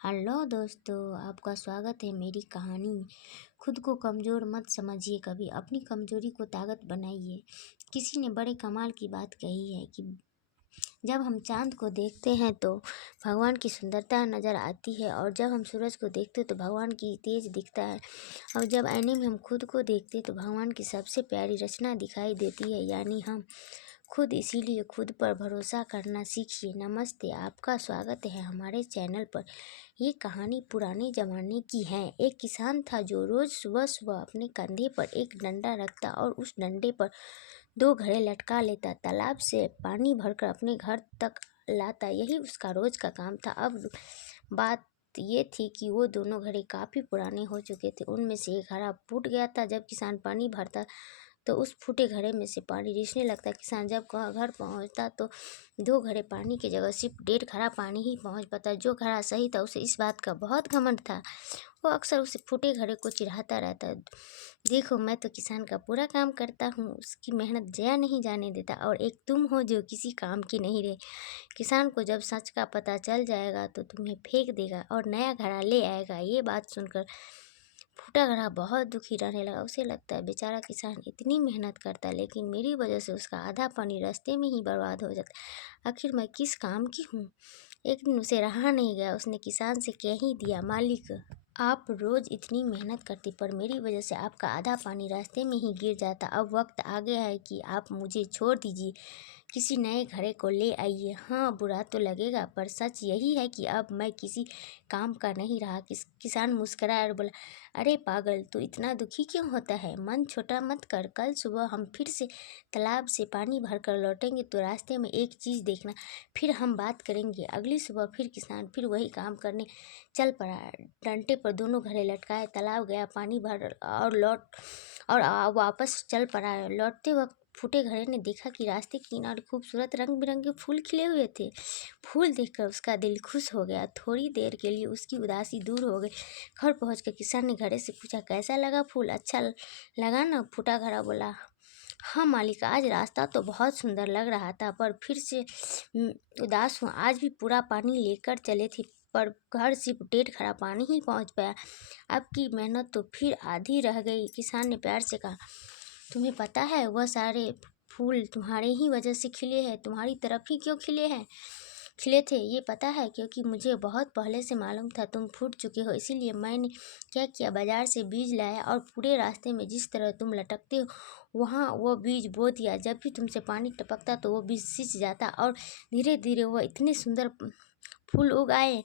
Hello दोस्तों, आपका स्वागत है मेरी कहानी में। खुद को कमज़ोर मत समझिए, कभी अपनी कमज़ोरी को ताकत बनाइए। किसी ने बड़े कमाल की बात कही है कि जब हम चांद को देखते हैं तो भगवान की सुंदरता नज़र आती है, और जब हम सूरज को देखते तो भगवान की तेज दिखता है, और जब आईने में हम खुद को देखते तो भगवान की सबसे प्यारी रचना दिखाई देती है, यानी हम खुद। इसीलिए खुद पर भरोसा करना सीखिए। नमस्ते, आपका स्वागत है हमारे चैनल पर। ये कहानी पुराने ज़माने की है। एक किसान था जो रोज़ सुबह सुबह अपने कंधे पर एक डंडा रखता और उस डंडे पर 2 घड़े लटका लेता। तालाब से पानी भरकर अपने घर तक लाता, यही उसका रोज़ का काम था। अब बात ये थी कि वो दोनों घड़े काफ़ी पुराने हो चुके थे। उनमें से एक घड़ा फूट गया था। जब किसान पानी भरता तो उस फूटे घड़े में से पानी रिसने लगता। किसान जब घर पहुंचता तो 2 घड़े पानी की जगह सिर्फ 1.5 घड़ा पानी ही पहुंच पाता। जो घड़ा सही था उसे इस बात का बहुत घमंड था। वो अक्सर उसे फूटे घड़े को चिढ़ाता रहता। देखो, मैं तो किसान का पूरा काम करता हूँ, उसकी मेहनत जया नहीं जाने देता, और एक तुम हो जो किसी काम की नहीं रहे। किसान को जब सच का पता चल जाएगा तो तुम्हें फेंक देगा और नया घड़ा ले आएगा। ये बात सुनकर फूटा घड़ा बहुत दुखी रहने लगा। उसे लगता है बेचारा किसान इतनी मेहनत करता है, लेकिन मेरी वजह से उसका आधा पानी रास्ते में ही बर्बाद हो जाता। आखिर मैं किस काम की हूँ। एक दिन उसे रहा नहीं गया, उसने किसान से कह ही दिया, मालिक, आप रोज़ इतनी मेहनत करते पर मेरी वजह से आपका आधा पानी रास्ते में ही गिर जाता। अब वक्त आ गया है कि आप मुझे छोड़ दीजिए, किसी नए घड़े को ले आइए। हाँ, बुरा तो लगेगा, पर सच यही है कि अब मैं किसी काम का नहीं रहा। किसान मुस्कुराया और बोला, अरे पागल, तू इतना दुखी क्यों होता है? मन छोटा मत कर। कल सुबह हम फिर से तालाब से पानी भरकर लौटेंगे तो रास्ते में एक चीज़ देखना, फिर हम बात करेंगे। अगली सुबह फिर किसान फिर वही काम करने चल पड़ा। डंडे पर दोनों घड़े लटकाए, तालाब गया, पानी भर और वापस चल पड़ा। लौटते वक्त फूटे घड़े ने देखा कि रास्ते के किनारे खूबसूरत रंग बिरंगे फूल खिले हुए थे। फूल देखकर उसका दिल खुश हो गया। थोड़ी देर के लिए उसकी उदासी दूर हो गई। घर पहुंचकर किसान ने घड़े से पूछा, कैसा लगा फूल? अच्छा लगा ना? फूटा घड़ा बोला, हाँ मालिक, आज रास्ता तो बहुत सुंदर लग रहा था, पर फिर से उदास हूँ। आज भी पूरा पानी लेकर चले थे, पर घर सिर्फ 1.5 घड़ा पानी ही पहुँच पाया। आपकी मेहनत तो फिर आधी रह गई। किसान ने प्यार से कहा, तुम्हें पता है वह सारे फूल तुम्हारे ही वजह से खिले हैं। तुम्हारी तरफ ही क्यों खिले थे ये पता है? क्योंकि मुझे बहुत पहले से मालूम था तुम फूट चुके हो। इसीलिए मैंने क्या किया, बाजार से बीज लाया और पूरे रास्ते में जिस तरह तुम लटकते हो वहाँ वो बीज बो दिया। जब भी तुमसे पानी टपकता तो वो बीज सिंच जाता, और धीरे धीरे वह इतने सुंदर फूल उग आए।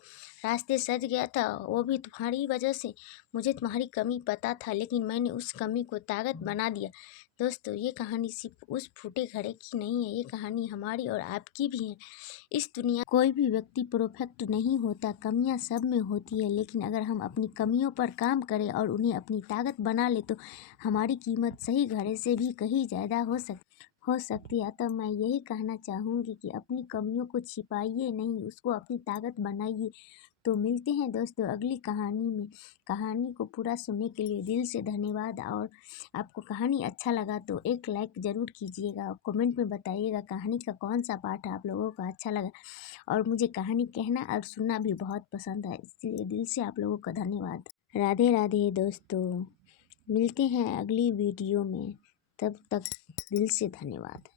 रास्ते सज गया था, वो भी तुम्हारी वजह से। मुझे तुम्हारी कमी पता था, लेकिन मैंने उस कमी को ताकत बना दिया। दोस्तों, ये कहानी सिर्फ उस फूटे घड़े की नहीं है, ये कहानी हमारी और आपकी भी है। इस दुनिया कोई भी व्यक्ति परफेक्ट नहीं होता, कमियां सब में होती है, लेकिन अगर हम अपनी कमियों पर काम करें और उन्हें अपनी ताकत बना ले तो हमारी कीमत सही घड़े से भी कहीं ज़्यादा हो सकती है। तो मैं यही कहना चाहूँगी कि अपनी कमियों को छिपाइए नहीं, उसको अपनी ताकत बनाइए। तो मिलते हैं दोस्तों अगली कहानी में। कहानी को पूरा सुनने के लिए दिल से धन्यवाद। और आपको कहानी अच्छा लगा तो एक लाइक ज़रूर कीजिएगा, कमेंट में बताइएगा कहानी का कौन सा पार्ट आप लोगों को अच्छा लगा। और मुझे कहानी कहना और सुनना भी बहुत पसंद है, इसलिए दिल से आप लोगों का धन्यवाद। राधे राधे दोस्तों, मिलते हैं अगली वीडियो में। तब तक दिल से धन्यवाद।